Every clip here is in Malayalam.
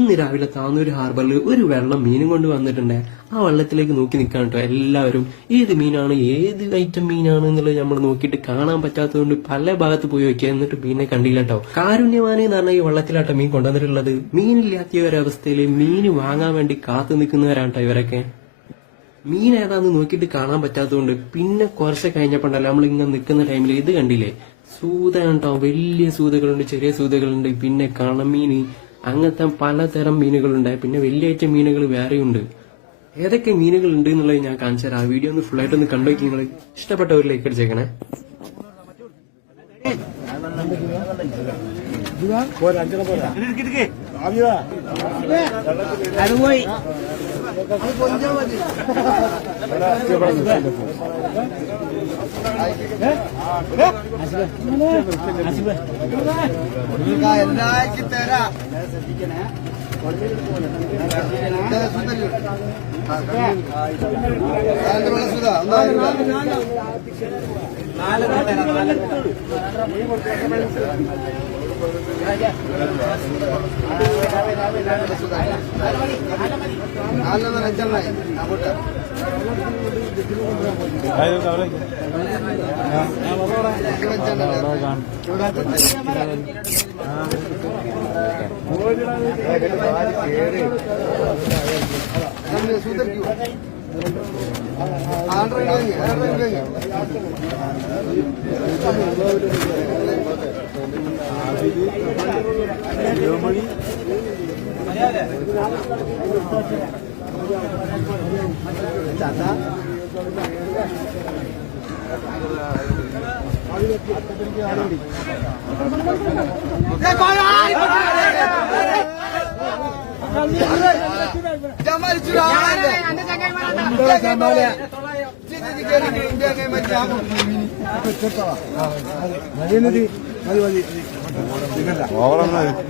ഇന്ന് രാവിലെ താന്നൂർ ഹാർബറിൽ ഒരു വെള്ളം മീനും കൊണ്ട് വന്നിട്ടുണ്ട്. ആ വെള്ളത്തിലേക്ക് നോക്കി നിൽക്കാൻ കേട്ടോ എല്ലാവരും. ഏത് മീനാണ്, ഏത് ഐറ്റം മീനാണ് എന്നുള്ളത് നമ്മൾ നോക്കിയിട്ട് കാണാൻ പറ്റാത്തതുകൊണ്ട് പല ഭാഗത്ത് പോയി വെക്കുക. എന്നിട്ട് മീനെ കണ്ടില്ല കേട്ടോ. കാരുണ്യവാനി എന്ന് പറഞ്ഞാൽ ഈ വെള്ളത്തിലാട്ടോ മീൻ കൊണ്ടുവന്നിട്ടുള്ളത്. മീനില്ലാത്ത ഒരവസ്ഥയിൽ മീൻ വാങ്ങാൻ വേണ്ടി കാത്തു നിൽക്കുന്നവരാണ് കേട്ടോ ഇവരൊക്കെ. മീൻ ഏതാന്ന് നോക്കിയിട്ട് കാണാൻ പറ്റാത്തതുകൊണ്ട് പിന്നെ കുറച്ച് കഴിഞ്ഞപ്പോണ്ടല്ലോ നമ്മൾ ഇങ്ങനെ നിൽക്കുന്ന ടൈമിൽ ഇത് കണ്ടില്ലേ, സൂത കേട്ടോ. വലിയ സൂതകളുണ്ട്, ചെറിയ സൂതകളുണ്ട്, പിന്നെ കണമീൻ, അങ്ങനത്തെ പലതരം മീനുകളുണ്ട്. പിന്നെ വലിയ ഐറ്റം മീനുകൾ വേറെയുണ്ട്. ഏതൊക്കെ മീനുകൾ ഉണ്ട് എന്നുള്ളത് ഞാൻ കാണിച്ചു തരാം. ആ വീഡിയോ ഒന്ന് ഫുള്ളായിട്ട് ഒന്ന് കണ്ടുനോക്കി. നിങ്ങൾ ഇഷ്ടപ്പെട്ട ഒരു ലൈക്ക് അടിച്ചേക്കണേ.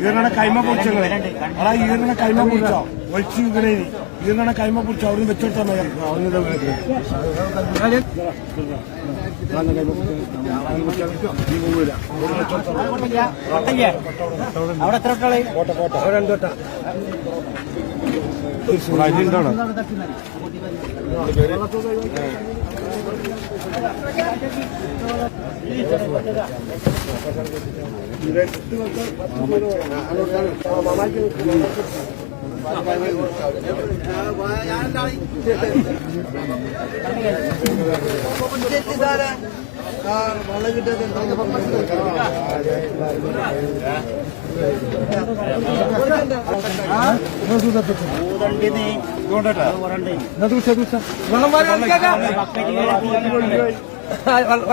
ഈറിനെ കൈമ പൊടിച്ചോ, ഈറിനെ കൈമ പൊടിച്ചോ, ഒഴിച്ച് ഈറിനെ കൈമ പൊടിച്ചോ, അവിടുന്ന് വെച്ചെടുത്താൽ മതി. അവിടെ എത്ര കോട്ട രണ്ടു വട്ട വള്ളം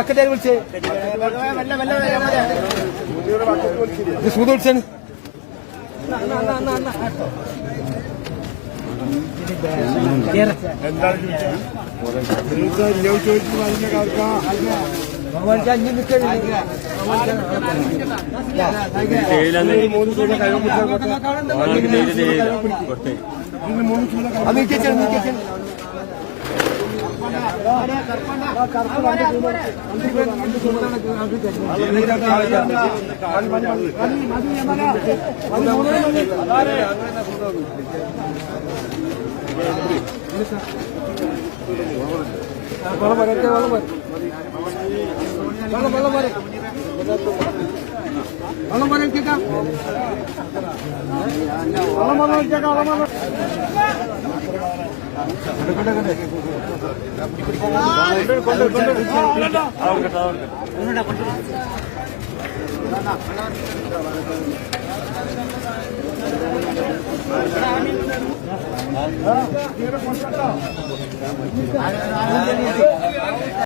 കിട്ടാതെ വിളിച്ചേ സൂത വിളിച്ചാണ്.